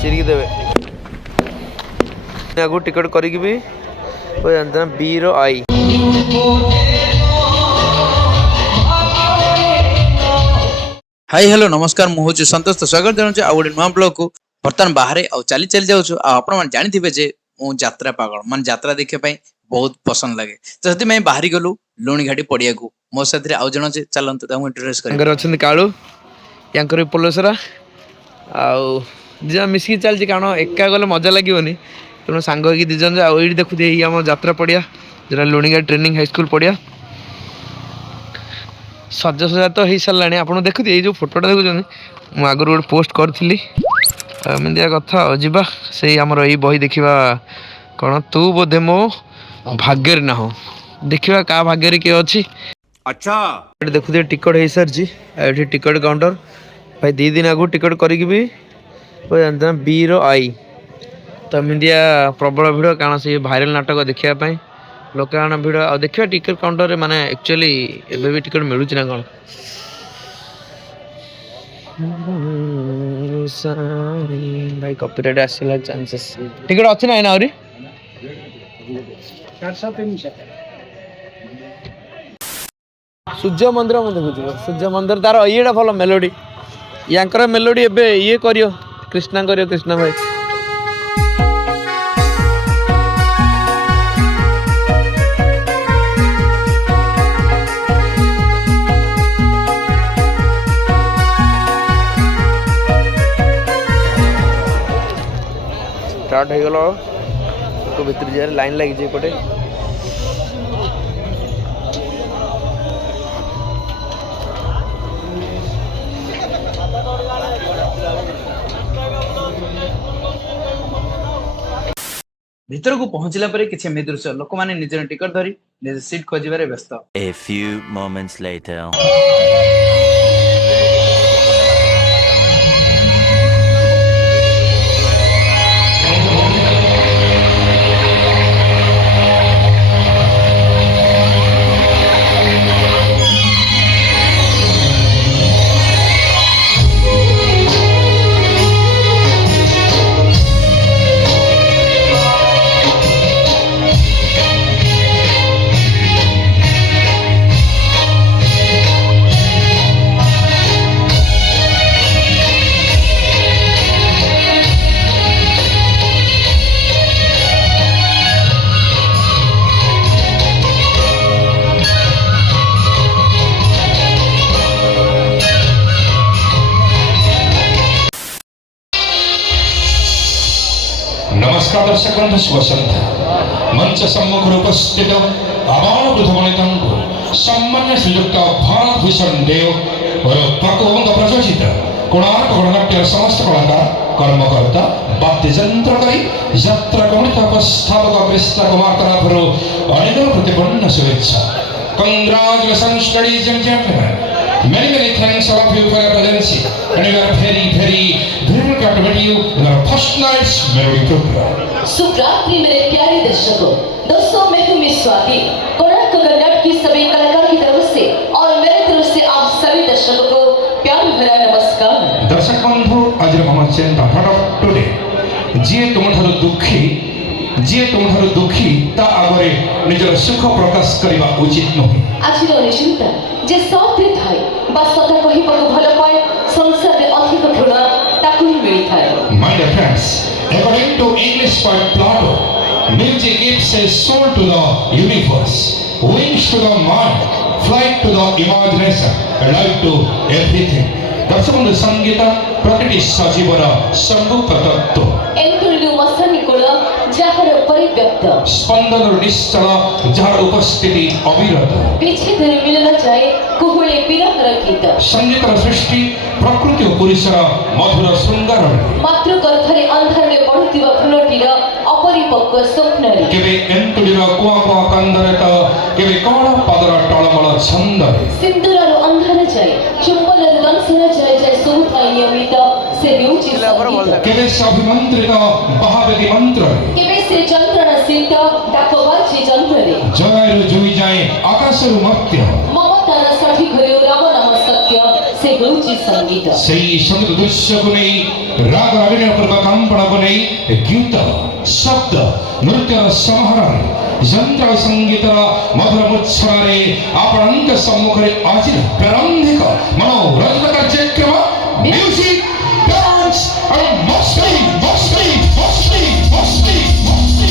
चिरिकी देवे आगु टिकट करी भी जानते बी रो आई हाय हेलो नमस्कार मुझे संतोष तो स्वागत जनाऊँ आउ गोटे नुआ ब्लॉग को बर्तमान बाहर चली चली जाऊँ आपण जानी जे मु यात्रा पागल मान यात्रा देखापी बहुत पसंद लगे तो से बाहरी गलु लुणीघाटी पड़िया को मो साथ आउ जन अच्छे चलते इंट्रोड्यूस कर कालू या पोलसरा आज मिसिकी चलती कारण एका गले मजा लगे तेणु सांग हो दिजन ये देखु आम यात्रा पड़िया जो लुणीघाटी ट्रेनिंग हाईस्कल पड़िया सजासजा तो हो सारे आप देखु ये जो फोटोटा देखुं मुझे आगुरी गोटे पोस्ट करी एमती कथा जा से आमर यही बही देखा कौन तू बोधे मो भाग्य ना हो देखा क्या भाग्य किए अच्छी अच्छा देखुए टिकट हो सारी ये टिकट काउंटर भाई 2 दिन आगु टिकट करी भी जानते बी रो आई तो एमती प्रबल भिड़ कारण से भाइराल नाटक देखापी लोक भिड़ आ देखा टिकट काउंटर माने एक्चुअली एबे भी टिकट मिलूँ ना कौन भाई कॉपीराइट आसला चांसेस टिकट अच्छी ना ना आउरी सूर्य मंदिर मैं देखुची सूर्य मंदिर तार ये भल मेलोडी यांकर मेलोडी एबे ये करियो कृष्णा भाई स्टार्ट हो गलो तो भीतर जाए लाइन लगी पटे भीतर को पहुंचला पर किसी एमती दृश्य लोक मैंने निज टिकट धरी निज सीट खोजार व्यस्त A few moments later नमस्कार दर्शक बंधु शुभ संध्या मंच सम्मुख उपस्थित आबाल वृद्धमणिता सम्मान्य श्रीयुक्त भारत भूषण देव और प्रकोबंध प्रयोजित कोणार्क गणनाट्य समस्त कलाकार कर्मकर्ता वाद्ययंत्रकारी यात्रा गणित उपस्थापक कृष्ण कुमार तरफ अनेक प्रतिपन्न शुभेच्छा congratulations ladies and gentleman many thanks all of you for your presence and we are very glad to meet you in our first night's melody program. सुप्रात्री मेरे प्यारे दर्शकों दोस्तों मैं हूँ मिस स्वाति कोणार्क गणनाट्य की सभी कलाकारों की तरफ से और मेरे तरफ से आप सभी दर्शकों को प्यार भरा नमस्कार। दर्शक बंधु आज हम चिंता थॉट ऑफ टुडे जी तुम्हारे दुखी ता आगे निजर सुख प्रकाश करने उचित नुहे आज निश्चिंता जे सौथे थाए बा सदा कहि पर भल पाए संसार में अधिक घृण ताकु ही मिली थाए। My dear friends, according to English poet Plato, music gives a soul to the universe, wings to the mind, flight to the imagination, life to everything. दर्शक बंधु संगीत प्रतिटी सजीवर संभूत तत्व एंतुलिनु मसनी कोल जहार परिव्यक्त स्पंदन निश्चल जहार उपस्थिति अविरत विच्छेद मिलन जाए कुहुले विरह गीत संगीत सृष्टि प्रकृति और पुरुषर मधुर श्रृंगार मातृ गर्भरे अंधारे बढ़ुतिबा फुलटीर अपरिपक्व स्वप्न केबे एंतुलिर कुआ कुआ कंदरे त केबे कण पादर टळमळ छंद सिंदूरर अंधार जाए चुंबलर दंसन जाए जाए सुथाई नियमित से रुचि केबे अभिमंत्रित महावेदी मंत्र केबे से चंद्रन सिद्ध डाकबाजी चंद्ररे जय जुई जाए आकाशरु मर्त्य ममतार साठी घरे राम नाम सत्य से रहुची संगीत ସେହି ସଙ୍ଗୀତ ଦୃଶ୍ୟକୁ ନେଇ ରାଗ ରାଗିଣୀ ପୂର୍ବ କମ୍ପଣକୁ ନେଇ ଗୀତ ଶବ୍ଦ ନୃତ୍ୟର ସମାହାରରେ ଯନ୍ତ୍ର ସଙ୍ଗୀତର ମଧୁର ମୁଚ୍ଛରରେ ଆପଣଙ୍କ ସମ୍ମୁଖରେ ଆଜିର ପ୍ରାରମ୍ଭିକ ମନୋରଞ୍ଜନ କାର୍ଯ୍ୟକ୍ରମ ମ୍ୟୁଜିକ୍ ଡ୍ୟାନ୍ସ ଏବଂ ମସ୍ତି ମସ୍ତି ମସ୍ତି ମସ୍ତି ମସ୍ତି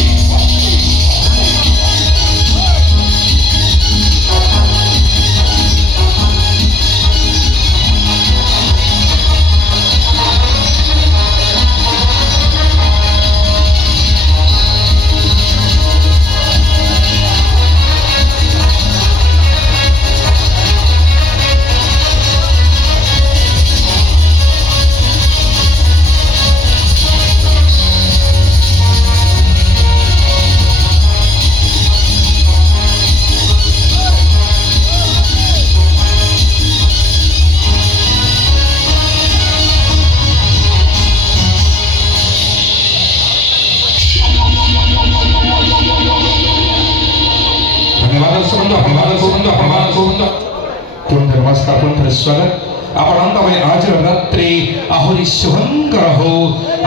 नमस्कार स्वागत आपणा आज रात्रि आहरी शुभंकर हो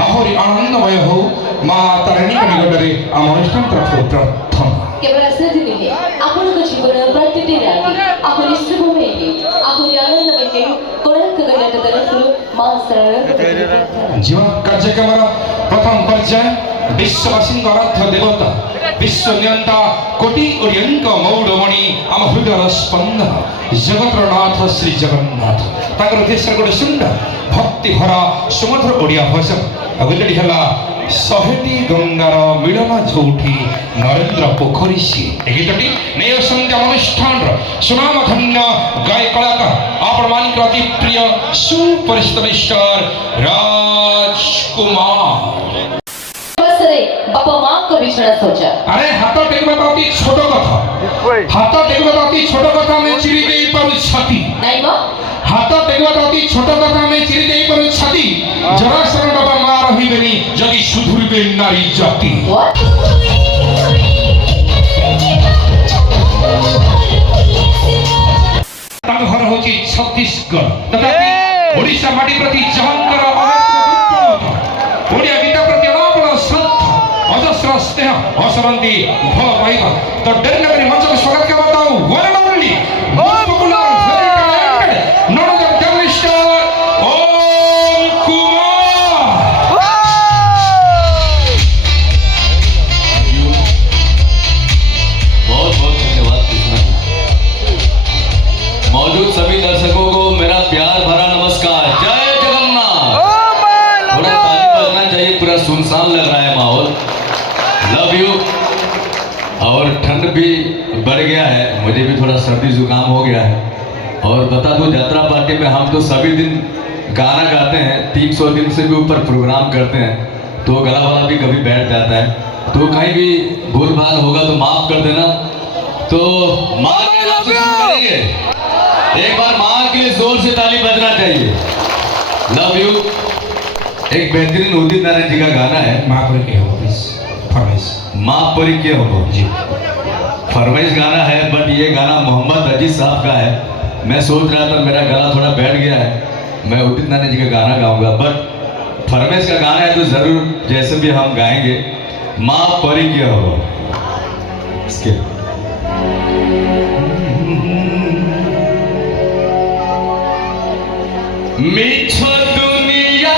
आहरी आनंदमय हो माँ तारिणी निकटरे आम अनुष्ठान तरफ प्रार्थना केवल असं नाही आपण जीवन प्रतिदिन रात्री आहरी शुभमय आहरी आनंदमय कोणाक गणक तरफ माँ सरळ जीवन कार्यक्रम प्रथम पर्याय विश्ववासी आराध्य देवता विश्व नियंता कोटि ओडियंक मौडमणि आम हृदय स्पंदन जगतर नाथ श्री जगन्नाथ ताकर देशर गोटे सुंदर भक्ति भरा सुमधुर ओडिया भजन अगुलटी हला शहेटी गंगार मिलन जोठी नरेंद्र पोखरी सी गीतटी नेय संध्या अनुष्ठान सुनाम धन्य गाय कलाकार आपण मानिक अति प्रिय सुपरिचित मिस्टर राजकुमार बापा माँ को बिछड़ा सोचा अरे हाथ टेकबा तो अति छोट कथा हाथ टेकबा तो अति छोट कथा में चिरी देई पारु छाती नहीं माँ हाथ टेकबा तो अति छोट कथा में चिरी देई पारु छाती जरा शरण बाबा माँ रहिबेनी जदि सुधुरबे नारी जाति तांग घर होची छत्तीसगढ़ तथापि ओडिशा माटी प्रति जहंकर ओडिया गीता प्रति अनापण श्रद्धा अजस्र स्नेह असरंती भल पाइबा तो डेरी नगरी मंच को स्वागत के बताओ one and only most popular very talented none of the telestar Om Kumar बहुत बहुत धन्यवाद कृष्णा मौजूद सभी दर्शकों को मेरा प्यार भरा नमस्कार जय जगन्नाथ थोड़ा ताली बजना चाहिए पूरा सुनसान लग रहा है माहौल लव यू और ठंड भी बढ़ गया है मुझे भी थोड़ा सर्दी जुकाम हो गया है और बता दूं यात्रा पार्टी में हम तो सभी दिन गाना गाते हैं 300 दिन से भी ऊपर प्रोग्राम करते हैं तो गला वाला भी कभी बैठ जाता है तो कहीं भी भूल भाल होगा तो माफ कर देना तो माँ के नाम से शुरू करेंगे एक बार माँ के लिए जोर से ताली बजना चाहिए लव यू एक बेहतरीन उदित नारायण जी का गाना है मां पर के हो प्लीज फरमाइश माँ परी के हो जी फरमाइश गाना है बट ये गाना मोहम्मद अजीज साहब का है मैं सोच रहा था मेरा गला थोड़ा बैठ गया है मैं उदित नारायण जी का गाना गाऊंगा बट फरमाइश का गाना है तो जरूर जैसे भी हम गाएंगे माँ परी के हो इसके मिठो दुनिया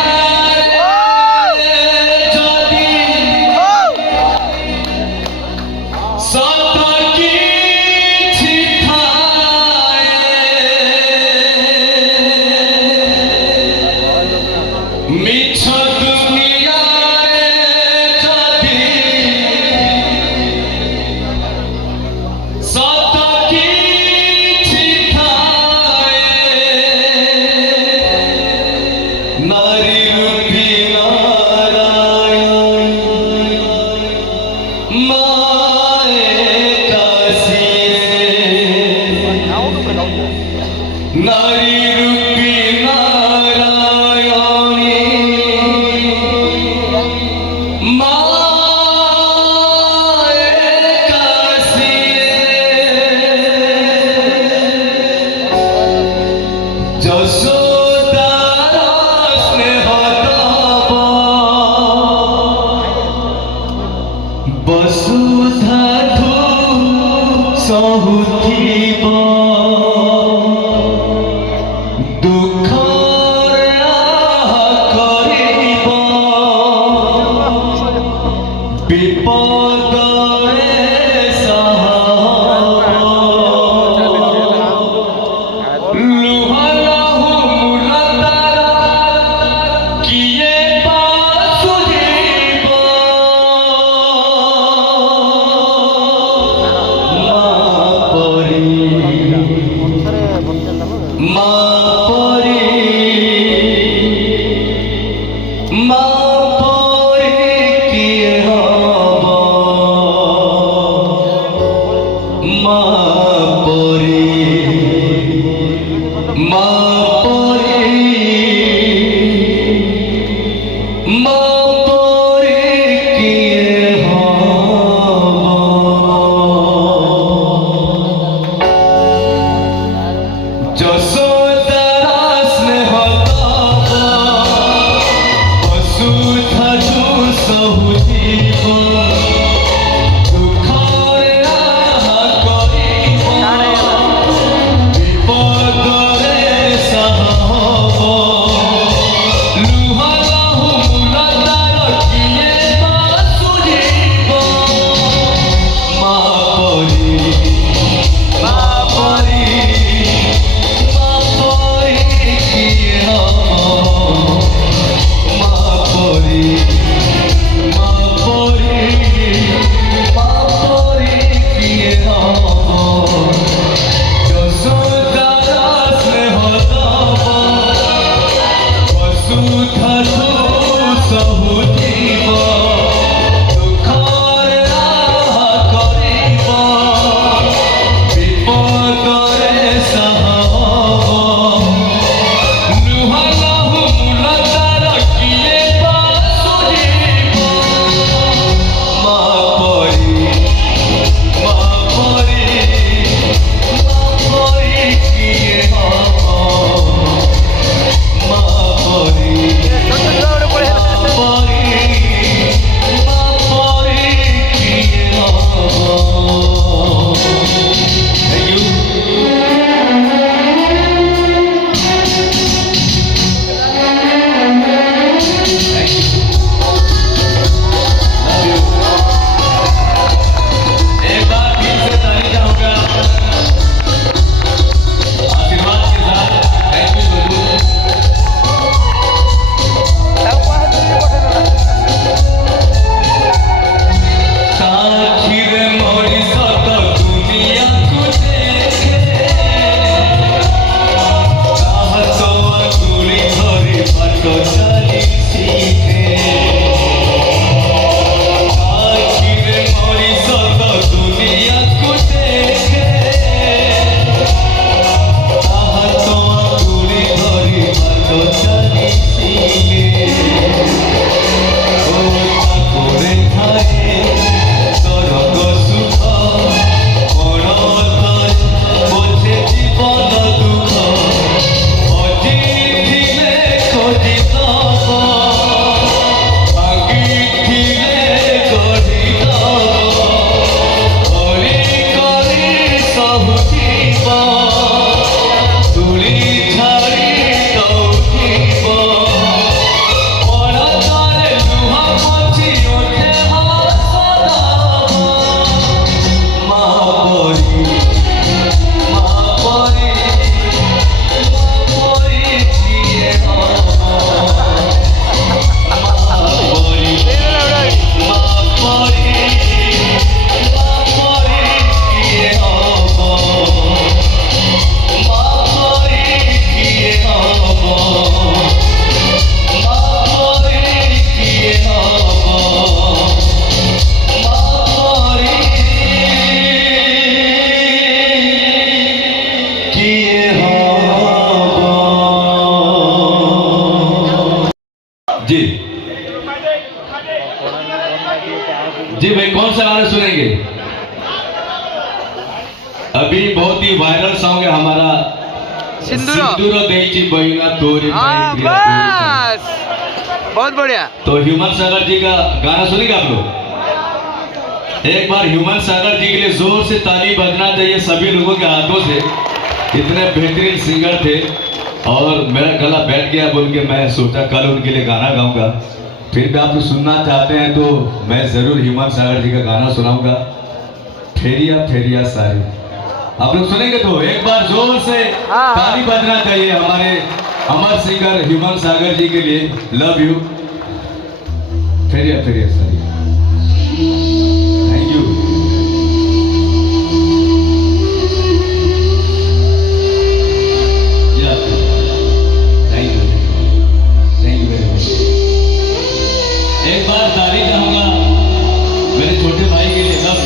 जी जी भाई कौन सा गाना सुनेंगे? अभी बहुत ही वायरल सॉन्ग है हमारा सिंदूर देची बहिना तोरी हाँ, बस बहुत बढ़िया। तो ह्यूमन सागर जी का गाना सुनेंगे आप लोग? एक बार ह्यूमन सागर जी के लिए जोर से ताली बजना चाहिए सभी लोगों के हाथों से। इतने बेहतरीन सिंगर थे। और मेरा गला बैठ गया बोल के मैं सोचा कल उनके लिए गाना गाऊंगा। फिर भी आप लोग सुनना चाहते हैं तो मैं ज़रूर ह्यूमन सागर जी का गाना सुनाऊंगा, फेरिया फेरिया सारी। आप लोग सुनेंगे तो एक बार जोर से ताली बजना चाहिए हमारे अमर सिंगर ह्यूमन सागर जी के लिए। लव यू, फेरिया फेरिया सारी। Thank you. एक बार ताली चाहूंगा मेरे छोटे भाई के लिए। लव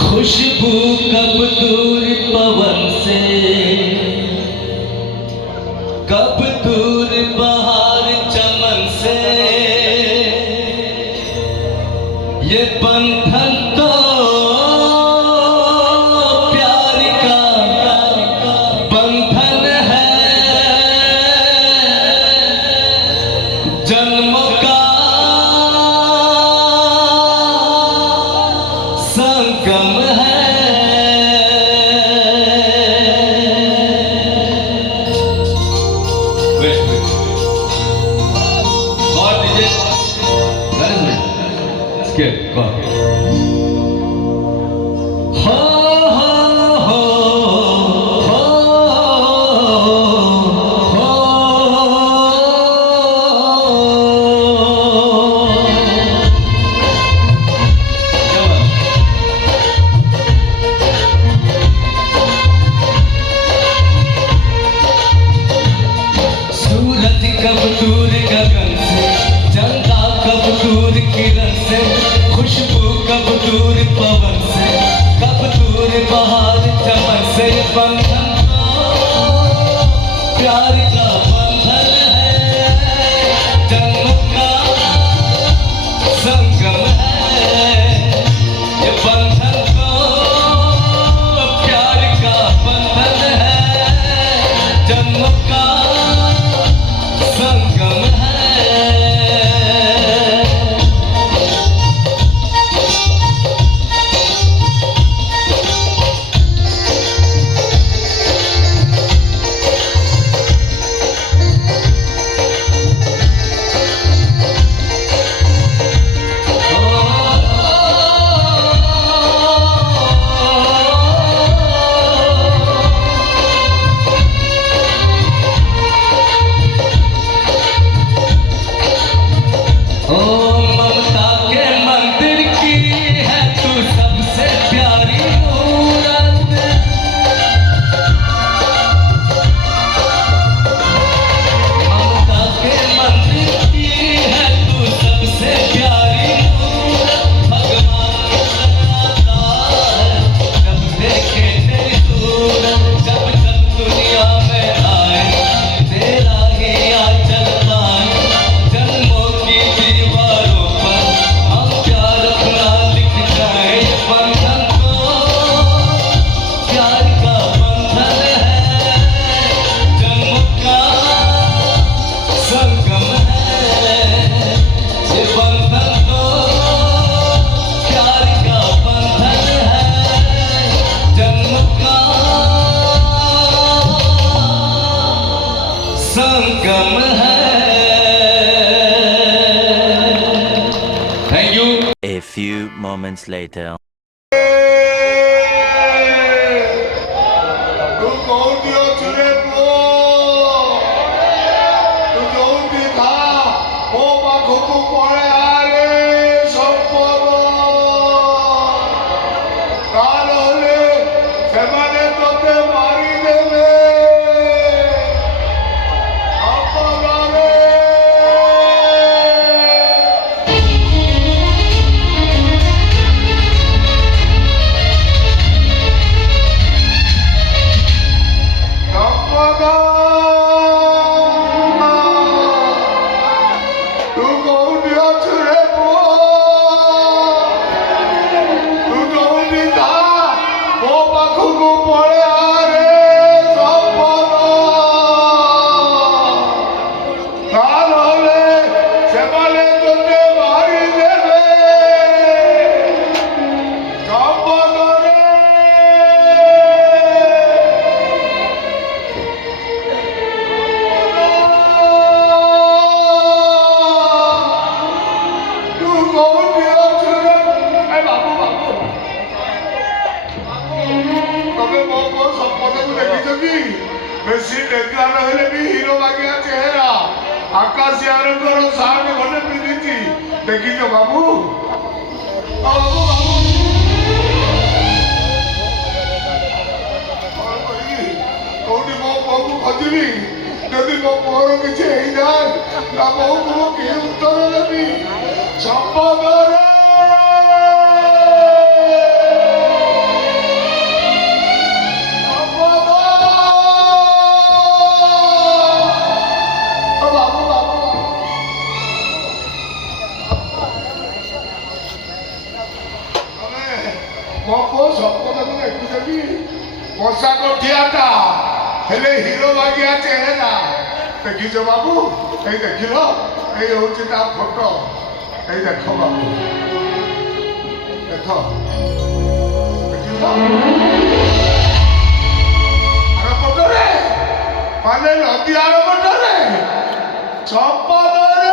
खुशबू कब दूर पवन से, कब दूर बहार चमन से, ये बंधन तो प्यार का बंधन है, जन्मों का संगम है। सूरज कब दूर गगन से, चंदा कब दूर किरण से, खुशबू कब दूर पवन से, कब दूर बहार चमन से, बंधन तो प्यार का बंधन है, जन्म का संगम है, ये बंधन तो प्यार का बंधन है, जन्म का संगम है। संगम है। Thank you. A few moments later. ତୁ କୋଉଠି ଅଛୁ ରେ ପୁଅ? ତୁ ଯୋଉଠି ଥା ମୋ ପାଖକୁ ପଳେଇ ଆରେ ସମ୍ପଦ। ତାହେଲେ ସେମାନେ ତତେ ମାରିଦେବେ। ଆପଲାରେ ପାଖକୁ ପଳେଇ ଆରେ ସମ୍ପଦ ତା ନହେଲେ ସେମାନେ ତୋତେ ମାରିଦେବେ ସମ୍ପଦରେ ତୁ କୋଉଠି ଅଛୁ ରେ? ଏ ବାବୁ ବାବୁ ତମେ ମୋ ପୁଅ ସମ୍ପଦକୁ ଦେଖିଛ କି? ବେଶୀ ଡେଙ୍ଗା ନହେଲେ ବି ହିରୋ ବାଗିଆ ଚେହେରା, ଆକାଶିଆ ରଙ୍ଗର ସାର୍ଟ ଖଣ୍ଡେ ପିନ୍ଧିଛି, ଦେଖିଛ ବାବୁ? ବାବୁ ବାବୁ କଣ କରିବି? କୋଉଠି ମୋ ପୁଅକୁ ଖୋଜିବି? ଯଦି ମୋ ପୁଅର କିଛି ହେଇଯାଏ ତା ବୋଉକୁ ମୁଁ କି ଉତ୍ତର ଦେବି? ସମ୍ପଦରେ ମୋ ପୁଅ ସମ୍ପଦକୁ ଦେଖୁଛ କି? ପୋଷାକ ଠିଆଟା ହେଲେ ହିରୋ ବାଗିଆ ଚେହେରା, ଦେଖିଛ ବାବୁ? ଏଇ ଦେଖିଲ, ଏଇ ହଉଛି ତା ଫଟୋ, ଏଇ ଦେଖ ବାବୁ, ଦେଖ ଦେଖିଲ ଆର ପଟରେ ମାନେ ନଦୀ ଆର ପଟରେ ସମ୍ପଦରେ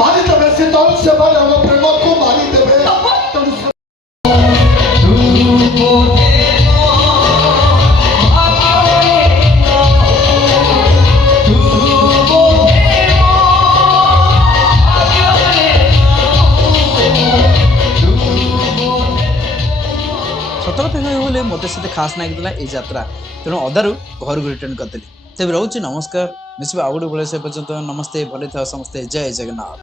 ମାରିଦେବେ, ସେ ତମ ସେମାନେ ଆମ ପ୍ରେମକୁ ମାରିଦେବେ। ସତ କଥା କହିବାକୁ ଗଲେ ମୋତେ ସେତେ ଖାସ୍ ଲାଗିଥିଲା ଏଇ ଯାତ୍ରା, ତେଣୁ ଅଧାରୁ ଘରକୁ ରିଟର୍ନ କରିଦେଲି। ତେବେ ରହୁଛି ନମସ୍କାର, ମିଶିବା ଆଉ ଗୋଟେ ଭଳି ସେ ପର୍ଯ୍ୟନ୍ତ। ନମସ୍ତେ, ଭଲ ଥାଅ ସମସ୍ତେ, ଜୟ ଜଗନ୍ନାଥ।